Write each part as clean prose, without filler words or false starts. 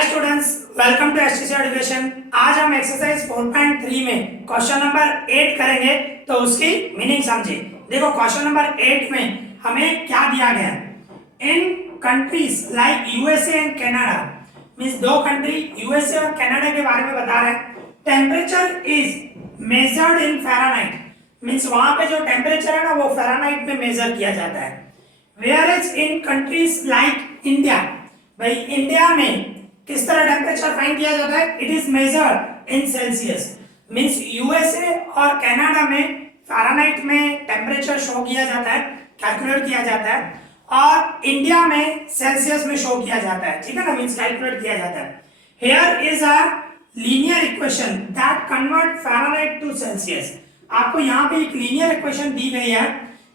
Hi students, welcome to STC education. आज हम exercise 4.3 में क्वेश्चन नंबर 8 करेंगे, तो उसकी मीनिंग समझिए। देखो क्वेश्चन नंबर 8 में हमें क्या दिया गया है। In countries like USA and Canada, means दो कंट्री यूएसए और कनाडा के बारे में बता रहे हैं। Temperature is measured in Fahrenheit, means वहां पे जो टेम्परेचर है ना वो फ़ारेनहाइट में मेजर किया जाता है। Where is in countries like India, भाई इंडिया में किस तरह टेम्परेचर फाइंड किया जाता है। It is measured in Celsius, means USA और कनाडा में फ़ारेनहाइट में टेम्परेचर शो किया जाता है, कैलकुलेट किया जाता है, और इंडिया में सेल्सियस में शो किया जाता है। ठीक है ना, मींस कैलकुलेट किया जाता है। Here is a linear equation that convert Fahrenheit to Celsius. आपको यहाँ पे एक लीनियर इक्वेशन दी गई है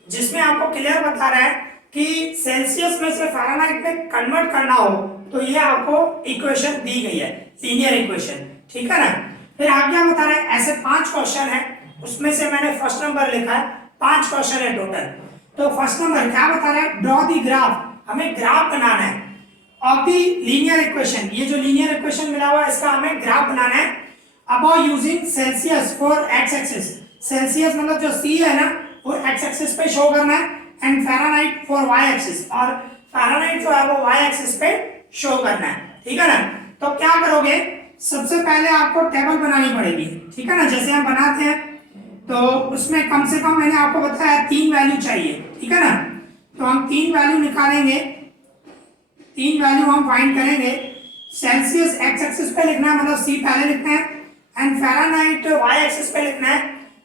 जिसमें आपको क्लियर बता रहा है कि सेल्सियस में से फ़ारेनहाइट में कन्वर्ट करना हो तो ये आपको इक्वेशन दी गई है, लीनियर इक्वेशन। ठीक है ना। फिर आप क्या बता रहे हैं, ऐसे 5 क्वेश्चन है, उसमें से मैंने फर्स्ट नंबर लिखा है, 5 क्वेश्चन है टोटल। तो फर्स्ट नंबर क्या बता रहा है, ड्रॉ दी ग्राफ, हमें ग्राफ बनाना है ऑफ दी लीनियर इक्वेशन। ये जो लीनियर इक्वेशन मिला हुआ है इसका हमें ग्राफ बनाना है about using Celsius for x axis. Celsius मतलब जो सी है ना वो एक्स एक्सिस पे शो करना है, and Fahrenheit for Y axis, और फ़ारेनहाइट जो है वो वाई एक्सिस पे शो करना है। ठीक है ना। तो क्या करोगे, सबसे पहले आपको टेबल बनानी पड़ेगी। ठीक है ना, जैसे हम बनाते हैं तो उसमें कम से कम मैंने आपको बताया 3 वैल्यू चाहिए। ठीक है ना, तो हम 3 वैल्यू निकालेंगे, 3 वैल्यू हम फाइंड करेंगे। सेल्सियस एक्स एक्सिस पे लिखना है, मतलब सी पहले लिखना है, एंड फ़ारेनहाइट वाई एक्सिस पे लिखना है।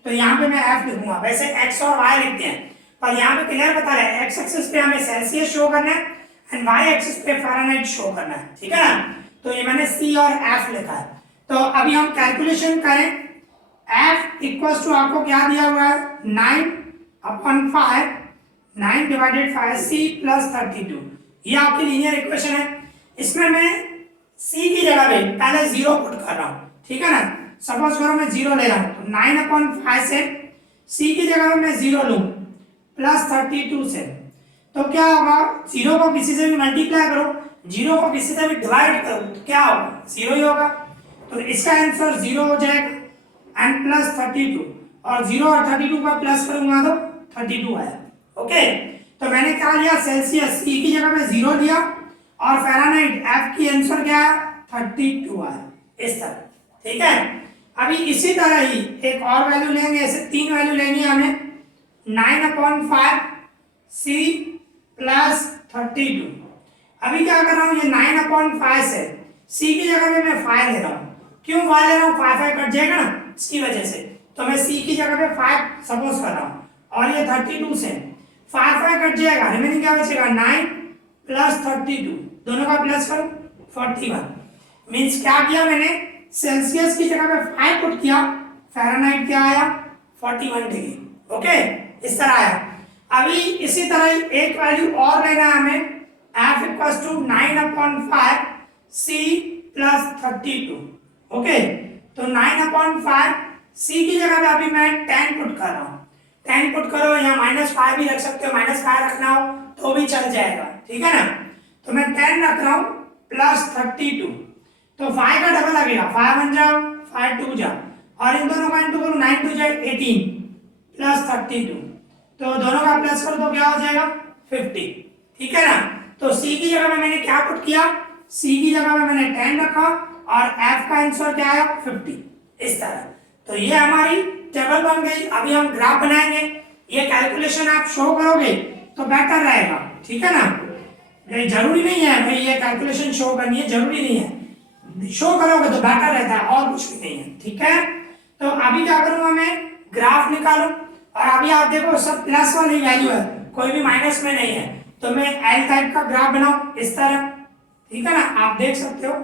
तो यहाँ पे मैं एफ लिखूंगा, वैसे एक्स और वाई लिखते हैं पर यहाँ पे क्लियर बता रहे हैं एक्स एक्सिस पे हमें सेल्सियस शो करना है एंड वाई एक्सिस पे फ़ारेनहाइट शो करना है। ठीक है ना, तो ये मैंने सी और एफ लिखा है। तो अभी हम कैलकुलेशन करें। एफ इक्वल्स टू आपको क्या दिया हुआ है, 9/5, 9 डिवाइडेड 5 सी प्लस 32। ये आपकी लीनियर इक्वेशन है। इसमें मैं सी की जगह पे पहले 0 पुट कर रहा हूँ। ठीक है ना, सपोज करो मैं 0 ले रहा हूँ, तो 9/5 से सी की जगह में मैं 0 लूँ प्लस 32 से, तो क्या होगा, 0 को किसी से भी मल्टीप्लाई करो, 0 को किसी से भी डिवाइड करो तो क्या होगा, 0 ही होगा। तो इसका आंसर 0 हो जाएगा एंड प्लस 32, और 0 और 32 का प्लस करूंगा तो 32 आया। ओके, तो मैंने क्या लिया, सेल्सियस सी की जगह में 0 लिया, और फ़ारेनहाइट एफ की आंसर क्या है, 32 आया, इस तरह। ठीक है, अभी इसी तरह ही एक और वैल्यू लेंगे, ऐसे 3 वैल्यू लेनी है हमें। 9/5 सी प्लस 32। अभी क्या कर रहा हूँ, ये 9/5 से सी की जगह में मैं 5 ले रहा हूँ। क्यों 5 ले रहा हूँ, 5 कट जाएगा ना इसकी वजह से, तो मैं सी की जगह पे 5 सपोज कर रहा हूँ, और ये 32 से 5 कट जाएगा, रिमेनिंग क्या बचेगा, 9 प्लस 32, दोनों का प्लस करो 41। मीन्स क्या किया मैंने, सेल्सियस की जगह पे 5 पुट किया, फ़ारेनहाइट क्या आया, 41 डिग्री। ओके, इस तरह आया। अभी इसी तरह एक वैल्यू और लेना है हमें, F equals to 9/5 C plus 32। Okay, तो 9/5 सी की जगह पे अभी मैं 10 पुट कर रहा हूँ। 10 पुट करो, या -5 भी रख सकते हो, -5 रखना हो तो भी चल जाएगा। ठीक है ना, तो मैं 10 रख रहा हूँ प्लस 32, तो 5 का डबल लगेगा, 5 बन जाओ, 5 2 जाओ, और इन दोनों का इंटू करो, 9 2 जाए 18 प्लस 32, तो दोनों का प्लस करो तो क्या हो जाएगा, 50। ठीक है ना, तो सी की जगह में मैंने क्या पुट किया, सी की जगह में मैंने 10 रखा, और एफ का आंसर क्या आया, 50, इस तरह। तो ये हमारी टेबल बन गई। अभी हम ग्राफ बनाएंगे, ये कैलकुलेशन आप शो करोगे तो बेटर रहेगा। ठीक है ना, ये जरूरी नहीं है भाई ये कैलकुलेशन शो करनी है, जरूरी नहीं है, शो करोगे तो बेटर रहता है, और कुछ भी नहीं है। ठीक है, तो अभी क्या करूंगा मैं, ग्राफ निकालूं, और अभी आप देखो सब प्लस वाली वैल्यू है, कोई भी माइनस में नहीं है, तो मैं एल टाइप का ग्राफ बनाऊं इस तरह। ठीक है ना, आप देख सकते हो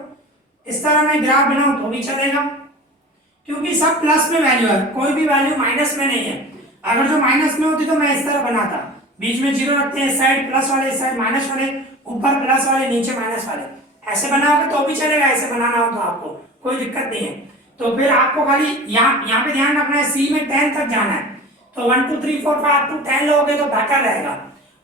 इस तरह मैं ग्राफ बनाऊं तो भी चलेगा, क्योंकि सब प्लस में वैल्यू है, कोई भी वैल्यू माइनस में नहीं है। अगर जो माइनस में होती तो मैं इस तरह बनाता, बीच में 0 रखते हैं, इस साइड प्लस वाले, इस साइड माइनस वाले, ऊपर प्लस वाले, नीचे माइनस वाले, ऐसे बनाओगे तो भी चलेगा, ऐसे बनाना हो तो आपको कोई दिक्कत नहीं है। तो फिर आपको खाली यहाँ पे ध्यान रखना है, सी में 10 तक जाना है, तो 1 2 3 4 5 to 10 लोगे तो बेटर रहेगा।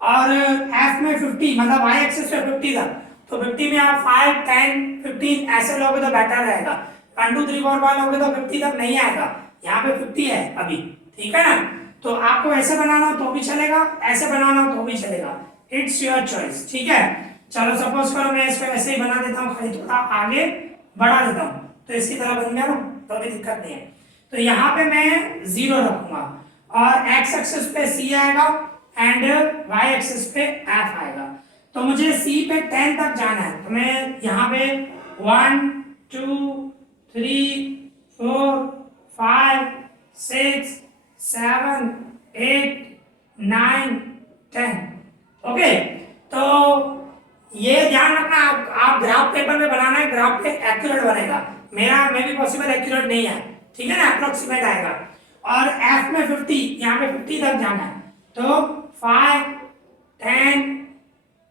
और एफ में 50, मतलब वाई एक्सिस पे 50 था, तो 50 में आप 5 10 50 15 ऐसे लोगे तो बेटर रहेगा। 1 2 3 4 5 लोगे तो 50 तक नहीं आएगा, यहाँ पे 50 है अभी, ठीक है ना। तो आपको ऐसे बनाना हो तो भी चलेगा, ऐसे बनाना हो तो भी चलेगा, इट्स योर चॉइस, ठीक है। चलो सपोज करो मैं इसको ऐसे ही बना देता हूँ, खाली थोड़ा आगे बढ़ा देता हूँ, तो इसकी तरह बन गया ना, तो अभी दिक्कत नहीं है। तो यहाँ पे मैं 0 रखूंगा और x एक्सिस पे c आएगा एंड y एक्सिस पे f आएगा। तो मुझे c पे 10 तक जाना है, तो मैं यहाँ पे 1 2 3 4 5 6 7 8 9 10। ओके, तो ये ध्यान रखना, आप ग्राफ पेपर में बनाना है, ग्राफ पे एक्यूरेट बनेगा। मेरा में भी पॉसिबल एक्यूरेट नहीं है, ठीक है ना, अप्रोक्सीमेट आएगा। और f में 50, यहाँ पे 50 तक जाना है, तो 5 10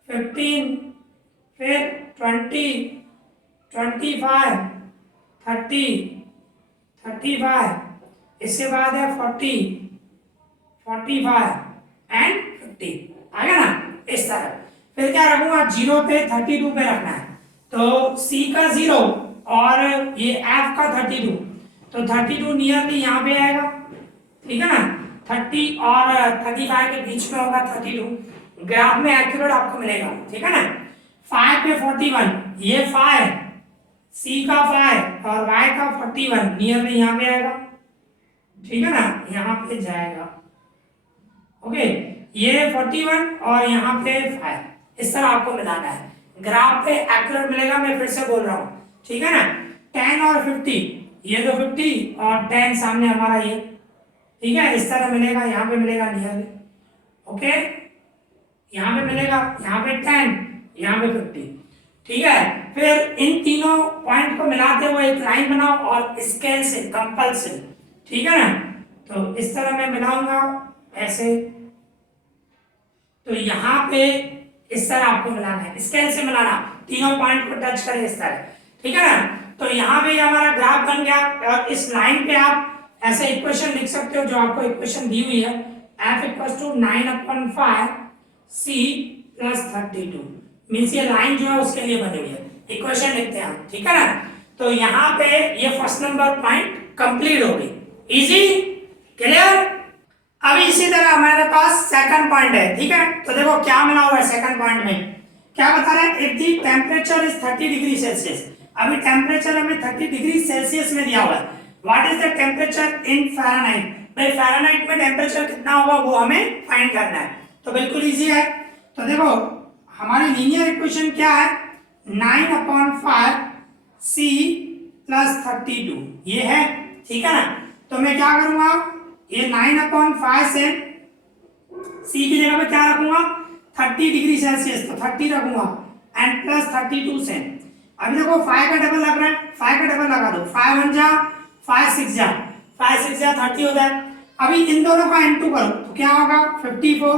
15 फिर 20 25 30 35, इसके बाद है 40 45 एंड 50, आ गया ना इस तरह। फिर क्या रखूंगा, 0 पे 32 पे रखना है, तो c का 0 और ये f का 32, तो 32 नियरली यहाँ पे आएगा, ठीक है ना। 30 और 35 के बीच में होगा 32, ग्राफ में एक्यूरेट आपको मिलेगा, ठीक है ना। 5 पे 41, ये 5 c का 5 और y का 41 नियरली यहाँ पे आएगा, ठीक है ना, यहाँ पे जाएगा। ओके, ये 41 और यहाँ पे 5, इस तरह आपको मिलाना है, ग्राफ पे एक्यूरेट मिलेगा। मैं फिर से बोल रहा हूँ, ठीक है ना। 10 और 50, ये तो 50 और 10 सामने हमारा ये, ठीक है, इस तरह मिलेगा, यहाँ पे मिलेगा नियरली। ओके, यहाँ पे मिलेगा, यहाँ पे 10, यहाँ पे 50, ठीक है। फिर इन तीनों पॉइंट को मिलाते हुए एक लाइन बनाओ और स्केल से कंपल्सरी, ठीक है ना। तो इस तरह मैं मिलाऊंगा ऐसे, तो यहाँ पे इस तरह आपको मिलाना है, स्केल से मिलाना, तीनों पॉइंट को टच करें इस तरह, ठीक है ना। तो यहाँ पे हमारा ग्राफ बन गया और इस लाइन पे आप ऐसे इक्वेशन लिख सकते हो जो आपको इक्वेशन दी हुई है, f equals to 9/5 c plus 32, means ये लाइन जो है उसके लिए बनी हुई है, इक्वेशन लिखते हैं हम, ठीक है ना। तो यहाँ पे ये फर्स्ट नंबर पॉइंट कंप्लीट हो गई, इजी, क्लियर। अभी इसी तरह हमारे पास सेकंड पॉइंट है, ठीक है। तो देखो क्या मिला हुआ है सेकंड पॉइंट में, क्या बता रहा है, if the temperature is 30 degree Celsius. अभी टेम्परेचर हमें 30 डिग्री सेल्सियस में दिया हुआ है, what is the temperature in Fahrenheit. भाई फ़ारेनहाइट में टेम्परेचर कितना होगा वो हमें फाइंड करना है, तो बिल्कुल इजी है। तो देखो हमारी लीनियर इक्वेशन क्या है, 9/5 c प्लस 32 ये है, ठीक है ना। तो मैं क्या करूंगा, ये 9/5 से c की जगह पे क्या रखूंगा, 30 डिग्री सेल्सियस, तो 30 रखूंगा एंड प्लस 32 से। अभी देखो 5 का डबल लग रहा है, 5 का डबल लगा दो, 5 1 जा 5 6 जा 5 6 जा 30 हो जाए। अभी इन दोनों का n2 करो तो क्या होगा 54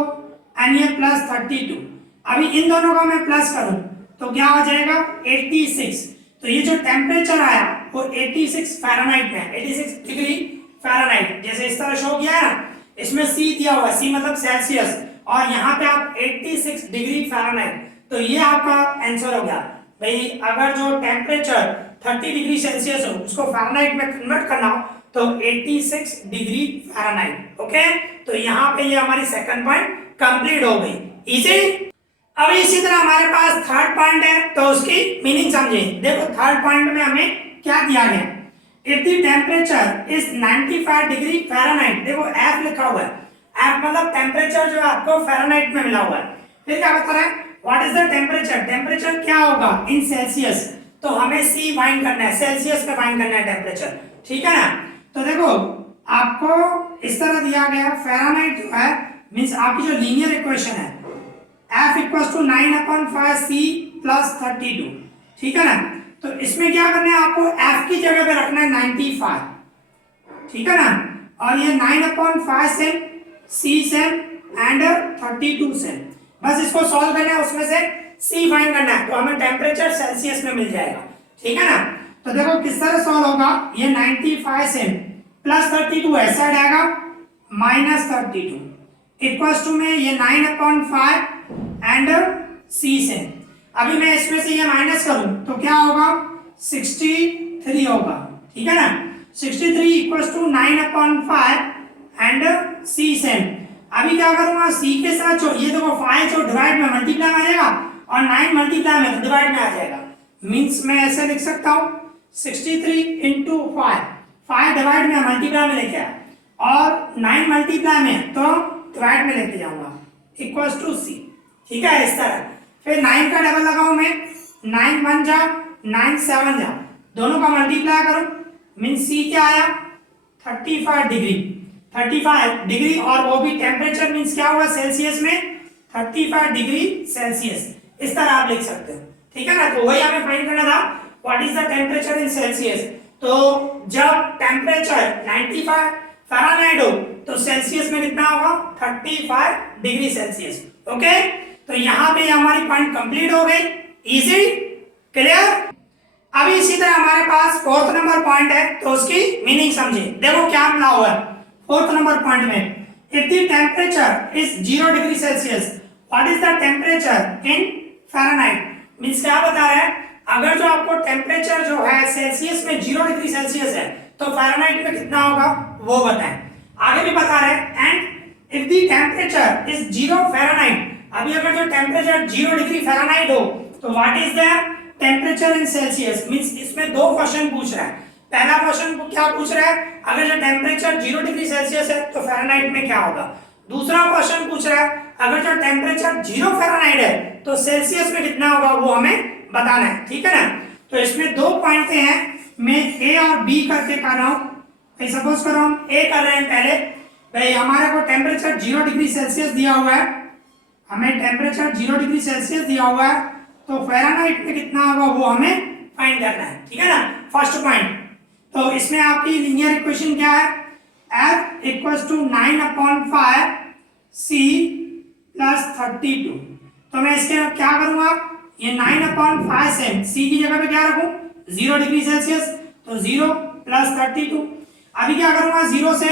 एंड ये प्लस 32। अभी इन दोनों का मैं प्लस करूं तो क्या हो जाएगा 86। तो ये जो टेम्परेचर आया वो 86 फ़ारेनहाइट में, 86 डिग्री फ़ारेनहाइट, जैसे इस तरह शो किया है ना, इसमें C दिया हुआ है, C मतलब सेल्सियस, और यहाँ पे आप 86 डिग्री फ़ारेनहाइट, तो ये आपका आंसर हो गया। भाई अगर जो टेम्परेचर 30 डिग्री सेल्सियस हो उसको फ़ारेनहाइट में कन्वर्ट करना हो तो 86 डिग्री फ़ारेनहाइट। ओके, तो यहाँ पे ये हमारी सेकंड पॉइंट कंप्लीट हो गई, इजी। अभी इसी तरह हमारे पास थर्ड पॉइंट है, तो उसकी मीनिंग समझें। देखो थर्ड पॉइंट में हमें क्या दिया गया, if the temperature is 95 degree Fahrenheit, देखो F लिखा हुआ है, F मतलब टेम्परेचर जो आपको फ़ारेनहाइट में मिला हुआ है। फिर क्या बता रहा है, what is the temperature, temperature क्या होगा इन सेल्सियस, तो हमें C फाइंड करना है, सेल्सियस में फाइंड करना है टेम्परेचर, ठीक है ना। तो देखो आपको इस तरह दिया गया, फ़ारेनहाइट जो है मींस आपकी जो लीनियर इक्वेशन है F equals to 9/5 c plus 32, ठीक है ना। तो इसमें क्या करना है, आपको F की जगह पे रखना है 95, ठीक है ना, और ये 9/5 से C से एंड 32 से, बस इसको सॉल्व करना है, उसमें से C फाइंड करना है, तो हमें टेम्परेचर सेल्सियस में मिल जाएगा, ठीक है ना। तो देखो किस तरह सॉल्व होगा, ये 95 से प्लस 32 है, साइड आएगा माइनस 32 इक्वल्स टू में ये 9/5 एंड C से। अभी मैं इसमें से ये माइनस करूं तो क्या होगा, 63 होगा, ठीक है ना। 63 equals to 9/5 and C same. अभी क्या करूंगा, सी के साथ जो ये देखो 5 जो डिवाइड में मल्टीप्लाई में आ जाएगा और 9 मल्टीप्लाई में डिवाइड में आ जाएगा। मींस मैं ऐसे लिख सकता हूं 63 इंटू 5 डिवाइड में मल्टीप्लाई में लेके आया और 9 मल्टीप्लाई में तो डिवाइड में लेके जाऊंगा इक्वल्स टू सी, ठीक है। इस तरह फिर 9 का डबल लगाऊं मैं, 9 1 जा 9 7 जा, दोनों का मल्टीप्लाई करूं, मींस सी क्या आया 35 डिग्री, 35 डिग्री और वो भी टेम्परेचर मींस क्या हुआ सेल्सियस में 35 डिग्री सेल्सियस। इस तरह आप लिख सकते हो, ठीक है ना। तो वही हमें फाइंड करना था what is the temperature in Celsius. तो जब टेम्परेचर 95 फ़ारेनहाइट हो तो सेल्सियस में कितना होगा 35 डिग्री सेल्सियस। ओके, तो यहाँ पे हमारी पॉइंट कंप्लीट हो गई, इजी, क्लियर। अभी इसी तरह हमारे पास फोर्थ नंबर पॉइंट है, तो उसकी मीनिंग समझे। देखो क्या मिला हुआ है फोर्थ नंबर पॉइंट में, if the temperature is 0 degree Celsius what is the temperature in Fahrenheit. Means क्या बता रहा है, अगर जो आपको टेम्परेचर जो है सेल्सियस में 0 डिग्री सेल्सियस है तो फ़ारेनहाइट में कितना होगा वो बताएं। आगे भी बता रहे हैं and if the temperature is 0 Fahrenheit, अभी अगर जो टेम्परेचर 0 डिग्री फ़ारेनहाइट हो तो what is the temperature in Celsius. Means इसमें दो क्वेश्चन पूछ रहा है। पहला क्वेश्चन क्या पूछ रहा है, अगर जो टेम्परेचर 0 डिग्री सेल्सियस है तो फ़ारेनहाइट में क्या होगा। दूसरा क्वेश्चन पूछ रहा है अगर जो टेम्परेचर 0 फ़ारेनहाइट है तो सेल्सियस में कितना होगा वो हमें बताना है, ठीक है ना। तो इसमें दो पॉइंट हैं, मैं ए और बी करके कर रहा हूं। भाई सपोज करो हम ए कर रहे हैं पहले, भाई हमारे को टेम्परेचर 0 डिग्री सेल्सियस दिया हुआ है, हमें टेम्परेचर 0 डिग्री सेल्सियस दिया हुआ है तो फ़ारेनहाइट में कितना होगा वो हमें फाइंड करना है, ठीक है ना। फर्स्ट पॉइंट, तो इसमें आपकी लीनियर इक्वेशन क्या है, F equals to 9/5 C plus 32। तो मैं इसके क्या करूंगा, ये 9/5 से C की जगह पे क्या रखूं 0 डिग्री सेल्सियस, तो 0 प्लस 32। अभी क्या करूंगा 0 से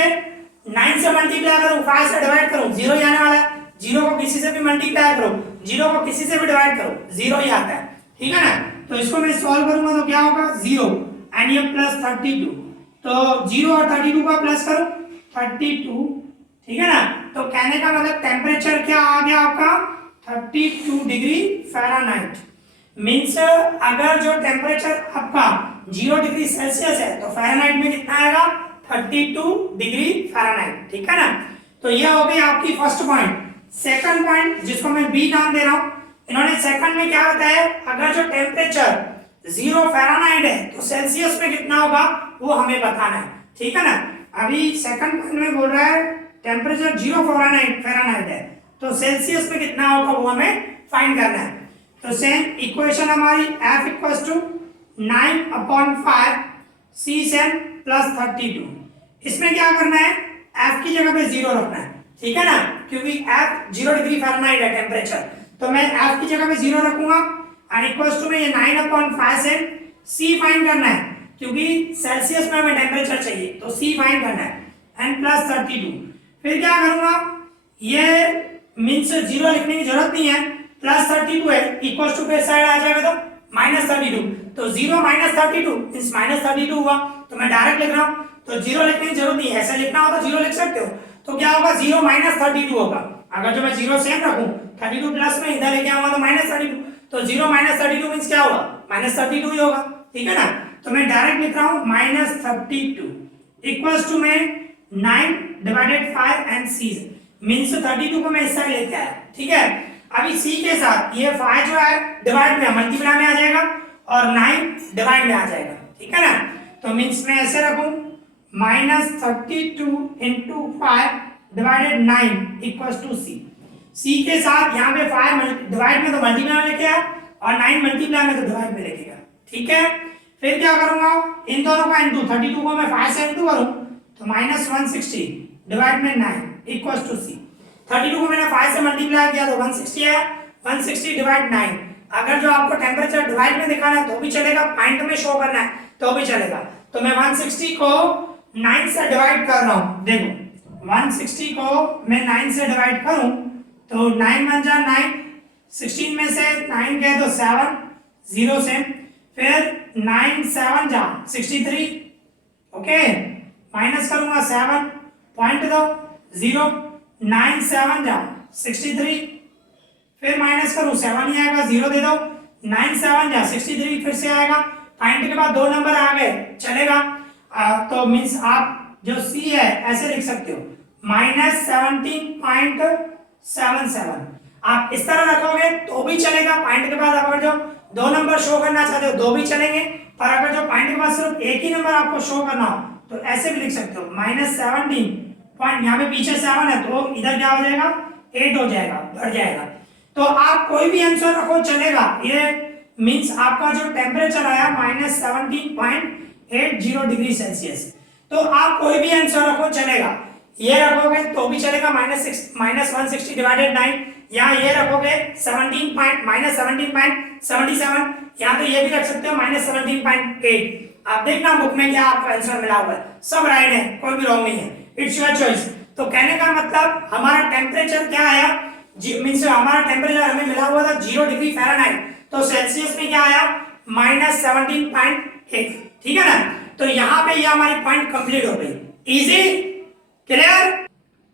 9 से मल्टीप्लाई करूं, 5 से डिवाइड करूं, 0 ही आने वाला है। 0 को किसी से भी मल्टीप्लाई करो, 0 को किसी से भी डिवाइड करो, 0 ही आता है, ठीक है ना। तो इसको मैं सॉल्व करूंगा तो क्या होगा 0 एंड ये प्लस 32, तो 0 और 32 का प्लस करो 32, ठीक है ना। तो कहने का मतलब टेम्परेचर क्या आ गया आपका 32 डिग्री फ़ारेनहाइट। मींस अगर जो टेम्परेचर आपका 0 डिग्री सेल्सियस है तो फ़ारेनहाइट में कितना आएगा 32 डिग्री फ़ारेनहाइट, ठीक है ना। तो ये हो गई आपकी फर्स्ट पॉइंट। सेकंड पॉइंट जिसको मैं बी नाम दे रहा हूं, इन्होंने सेकंड में क्या बताया, अगर जो टेम्परेचर 0 फ़ारेनहाइट है तो सेल्सियस में कितना होगा वो हमें बताना है, ठीक है ना। अभी सेकंड पॉइंट में बोल रहा है टेम्परेचर 0 फ़ारेनहाइट है तो सेल्सियस में कितना होगा वो हमें फाइंड करना है। तो सेम इक्वेशन हमारी F equals to 9/5 C same plus 32। इसमें क्या करना है, F की जगह पे 0 रखना है, ठीक है ना, क्योंकि F 0 डिग्री फ़ारेनहाइट है टेम्परेचर, तो मैं F की जगह पे 0 रखूंगा और इक्वल्स टू में ये 9/5 से C फाइंड करना है, क्योंकि सेल्सियस में हमें टेम्परेचर चाहिए तो C फाइंड करना है एंड प्लस 32। फिर क्या करूंगा, ये मीन्स 0 लिखने की जरूरत नहीं है, प्लस 32 है, इक्वल्स टू पे साइड आ जाएगा तो माइनस 32, तो 0 माइनस 32 मीन्स माइनस 32 हुआ, तो मैं डायरेक्ट लिख रहा हूँ, तो 0 लिखने की जरूरत नहीं है, ऐसा लिखना हो तो 0 लिख सकते हो। तो क्या होगा 0 माइनस 32 होगा, अगर जो मैं 0 सेम रखूं 32 प्लस में इधर लेके आऊंगा तो माइनस 32, तो 0 माइनस 32 मीन्स क्या होगा माइनस 32 ही होगा, ठीक है ना। तो मैं डायरेक्ट लिख रहा हूँ माइनस 32 इक्वल्स टू में 9 डिवाइडेड 5 एंड C मीन्स 32 को मैं इस साइड लेके आया, ठीक है। अभी C के साथ ये 5 जो है डिवाइड में मल्टीप्लाई में आ जाएगा और 9 डिवाइड में आ जाएगा, ठीक है ना। तो मीन्स मैं ऐसे रखूं minus 32 into 5 divided 9 equals to C के साथ यहाँ पे 5 डिवाइड में तो मल्टीप्लाई में लेके आया और 9 मल्टीप्लाई में तो डिवाइड में लेके गया, ठीक है। फिर क्या करूंगा, इन दोनों का इंटू 32 को मैं 5 से इंटू करूं तो माइनस 160 डिवाइड में 9 इक्वल्स टू C। 32 को मैंने 5 से मल्टीप्लाई किया तो 160 आया, 160 डिवाइड 9। अगर जो आपको टेम्परेचर डिवाइड में दिखाना है तो भी चलेगा, पॉइंट में शो करना है तो भी चलेगा। तो मैं 160 को 9 से डिवाइड कर रहा हूं, देखो 160 को मैं 9 से डिवाइड करूं तो 9 1 जा 9, 16 में से 9 गए तो 7, 0 से फिर 9 7 जा 63, ओके, माइनस करूंगा 7, पॉइंट दो 0, 9 7 जा 63, फिर माइनस करूं 7 ही आएगा, 0 दे दो, 9 7 जा 63 फिर से आएगा, पॉइंट के बाद 2 नंबर आ गए, चलेगा। तो मीन्स आप जो सी है ऐसे लिख सकते हो -17.77। आप इस तरह रखोगे तो भी चलेगा, पॉइंट के बाद अगर जो 2 नंबर शो करना चाहते हो 2 भी चलेंगे, पर अगर जो पॉइंट के बाद सिर्फ एक ही नंबर आपको शो करना हो तो ऐसे भी लिख सकते हो -17 पॉइंट, यहाँ पे पीछे 7 है तो इधर क्या हो जाएगा 8 हो जाएगा, बढ़ जाएगा। तो आप कोई भी आंसर रखो चलेगा। ये मींस आपका जो टेम्परेचर आया -17.80 डिग्री सेल्सियस, तो आप कोई भी आंसर रखो चलेगा। ये रखोगे तो भी चलेगा -160 डिवाइडेड 9, यहाँ ये रखोगे -17.77, यहाँ तो ये भी रख सकते हो -17.8। आप देखना बुक में क्या आपका आंसर मिला हुआ है, सब राइट है, कोई भी रॉन्ग नहीं है, इट्स योर चॉइस। तो कहने का मतलब हमारा टेम्परेचर क्या आया, मींस हमारा टेम्परेचर हमें मिला हुआ था 0 डिग्री फ़ारेनहाइट, तो सेल्सियस में क्या आया -17.8, ठीक है ना। तो यहाँ पे ये हमारी पॉइंट कंप्लीट हो गई, इजी, क्लियर।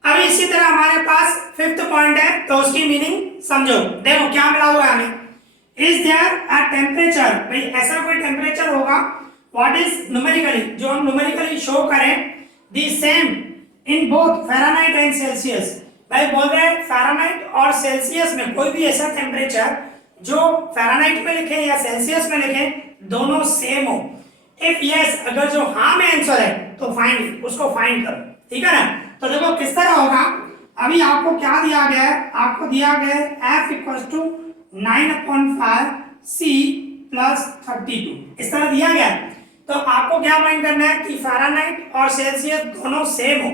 अब इसी तरह हमारे पास 5th पॉइंट है, तो उसकी मीनिंग समझो। देखो क्या मिला हुआ है हमें, इज देयर अ टेम्परेचर, भाई ऐसा कोई टेम्परेचर होगा व्हाट इज न्यूमेरिकली, जो हम न्यूमेरिकली शो करें the same in both Fahrenheit and Celsius. भाई बोल रहे हैं फ़ारेनहाइट और सेल्सियस में कोई भी ऐसा टेम्परेचर जो फ़ारेनहाइट में लिखे या सेल्सियस में लिखे दोनों सेम हो। इफ यस, अगर जो हाँ में आंसर है तो फाइंड, उसको फाइंड करो, ठीक है ना। तो देखो किस तरह होगा, अभी आपको क्या दिया गया है, आपको दिया गया है F = 9/5 C + 32, इस तरह दिया गया है। तो आपको क्या फाइंड करना है कि फ़ारेनहाइट और सेल्सियस दोनों सेम हो।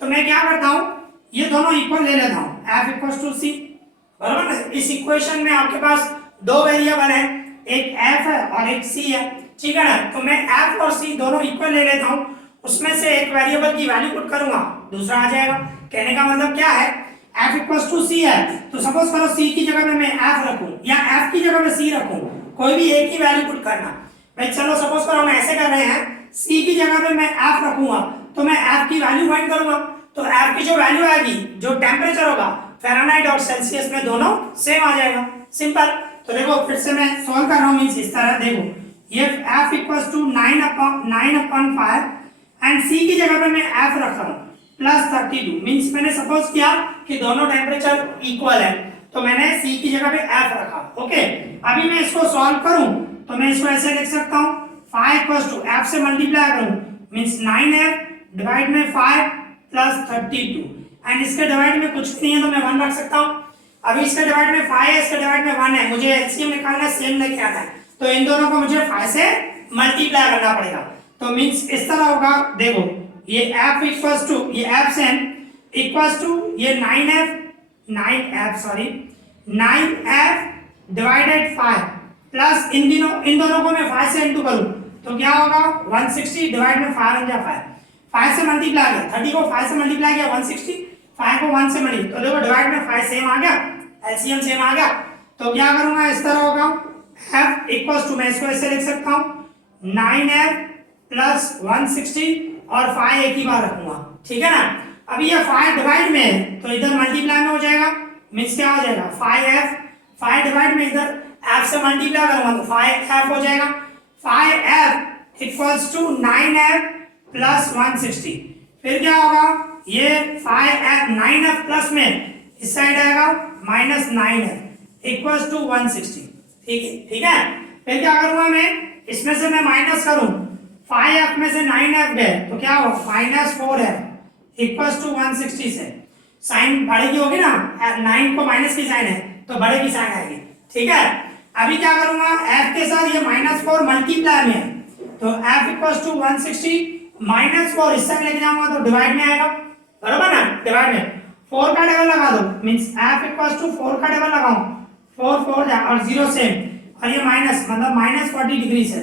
तो मैं क्या करता हूँ, ये दोनों इक्वल ले लेता हूँ, F = C, बराबर ना। इस इक्वेशन में आपके पास 2 वेरिएबल है, एक F है और एक C है, ठीक है ना। तो मैं F और C दोनों इक्वल ले लेता हूँ, उसमें से एक वेरिएबल की वैल्यू पुट करूंगा, दूसरा आ जाएगा। कहने का मतलब क्या है, F = C है, तो सपोज करो C की जगह पे मैं F रखूं या F की जगह पे C रखूं, कोई भी एक ही वैल्यू पुट करना। भाई चलो सपोज करो हम ऐसे कर रहे हैं, C की जगह पे मैं F रखूंगा तो मैं F की वैल्यू फाइंड करूंगा, तो F की जो वैल्यू आएगी, जो टेम्परेचर होगा फ़ारेनहाइट और सेल्सियस में दोनों सेम आ जाएगा, सिंपल। तो देखो फिर से मैं सॉल्व कर रहा हूँ, मींस इस तरह देखो, ये F = 9/5 एंड C की जगह पे मैं F रख रहा हूँ +32, मींस मैंने सपोज किया कि दोनों टेम्परेचर इक्वल है, तो मैंने C की जगह पे F रखा, ओके। अभी मैं इसको सॉल्व करूं तो मैं इसको ऐसे लिख सकता हूँ, 5 = F से मल्टीप्लाई करूं मींस 9F डिवाइड में 5 + 32, एंड इसके डिवाइड में कुछ नहीं है तो मैं 1 रख सकता हूँ। अभी इसके डिवाइड में 5 है, इसके डिवाइड में 1 है, मुझे एलसीएम निकालना है, सेम लेके आना है, तो इन दोनों को मुझे 5 से मल्टीप्लाई करना पड़ेगा। तो मींस इस तरह होगा, देखो ये F = ये F सेम इक्वल्स टू ये 9F डिवाइडेड 5 प्लस इन दोनों को मैं 5 से इंटू करूं तो क्या होगा 160 डिवाइड में 5 जा 5 से मल्टीप्लाई किया, 30 को 5 से मल्टीप्लाई किया 160, 5 को 1 से मल्टीप्लाई, तो देखो डिवाइड में 5 सेम आ गया, एलसीएम सेम आ गया। तो क्या करूंगा, इस तरह होगा F = मैं इसको ऐसे लिख सकता हूं 9F प्लस 160 और 5 एक ही बार रखूंगा, ठीक है ना। अभी ये 5 डिवाइड में है तो इधर मल्टीप्लाई में हो जाएगा, मींस क्या हो जाएगा 5F, 5 डिवाइड में इधर F से मल्टीप्लाई करूंगा तो 5F हो जाएगा। 5F = 9F प्लस 160, फिर क्या होगा ये 5F 9F प्लस में इस साइड आएगा -9F = 160, ठीक है। फिर क्या करूंगा मैं, इसमें से मैं माइनस करूं, 5F में से 9F गए तो क्या होगा -4F = 160 से साइन बड़े की होगी ना, 9 को माइनस की साइन है तो बड़े की साइन आएगी, ठीक है। अभी क्या करूंगा, F के साथ ये -4 मल्टीप्लाई में है तो F = 160 -4 इस साइड लेके जाऊंगा तो डिवाइड में आएगा, बराबर ना। डिवाइड में 4 का टेबल लगा दो, मींस F = 4 का टेबल लगाऊं, 4 4 और 0 सेम, और ये माइनस मतलब -40 डिग्री से।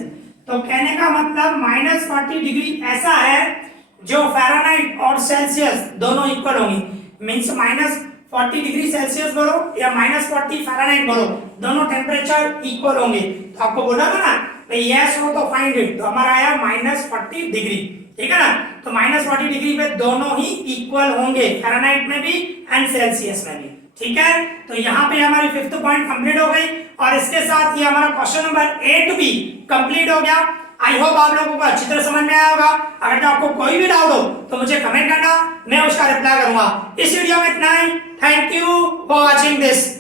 तो कहने का मतलब -40 डिग्री ऐसा है जो फ़ारेनहाइट और सेल्सियस दोनों इक्वल होंगी, मींस -40 डिग्री सेल्सियस बोलो या -40 फ़ारेनहाइट बोलो, दोनों टेम्परेचर इक्वल होंगे। तो आपको बोला था ना भाई यस हो तो फाइंड इट, तो हमारा आया -40 डिग्री, ठीक है ना। तो -40 डिग्री पे दोनों ही इक्वल होंगे, फ़ारेनहाइट में भी एंड सेल्सियस में भी, ठीक है। तो यहाँ पे हमारी 5th पॉइंट कंप्लीट हो गई और इसके साथ ये हमारा क्वेश्चन नंबर 8 भी कंप्लीट हो गया। आई होप आप लोगों को अच्छी तरह समझ में आया होगा। अगर आपको कोई भी डाउट हो तो मुझे कमेंट करना, मैं उसका रिप्लाई करूंगा। इस वीडियो में इतना ही। Thank you for watching this.